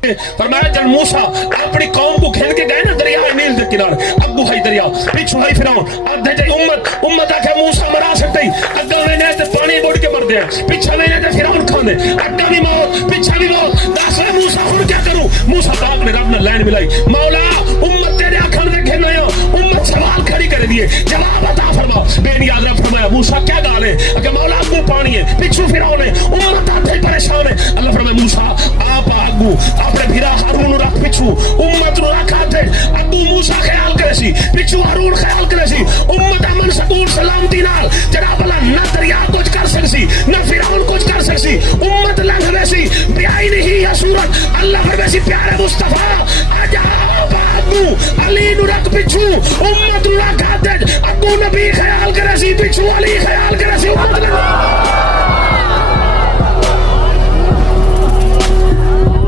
फरमाया जब मूसा अपनी कौम को खेल के गए ना दरिया नील के किनारे, अगू है दरिया पिछू है फिरौन, अधे जी उम्मत आखे मूसा मरा सकते अग्गा मैंने ते पानी बोड़ के मर दे, पीछे मैंने ते फिरौन खाने, अग्गा भी मौत पीछे भी मौत, दस वे मूसा हुन क्या करूं? मूसा पाक ने रब ने लाइन मिलाई, मौला उम्मत तेरे आखन में घेरना हो, उम्मत सवाल खड़ी कर दिए, जवाब अता फरमा। बेनियाद रब फरमाया मूसा क्या गाल है? अगे मौला अगू पानी है, पिछू फिरौन है, उम्मत आधे परेशान है। अल्लाह फरमाया मूसा आप अगू अपने भिरा हारून रख पिछू, उम्मत नु रख आधे, अगू मूसा ख्याल करे सी, पिछू हारून ख्याल करे सी, उम्मत अमन सकून सलामती नाल जरा भला ना दरिया कुछ कर सकसी ना फिरौन कुछ कर सकसी, उम्मत लंघ वैसी ब्याई नहीं या सूरत। अल्लाह फरमाया सी प्यारे मुस्तफा आजा अगू अली नु रख पिछू, उम्मत नु रख आधे, अगू नबी ख्याल करे सी, पिछू अली ख्याल करे सी, उम्मत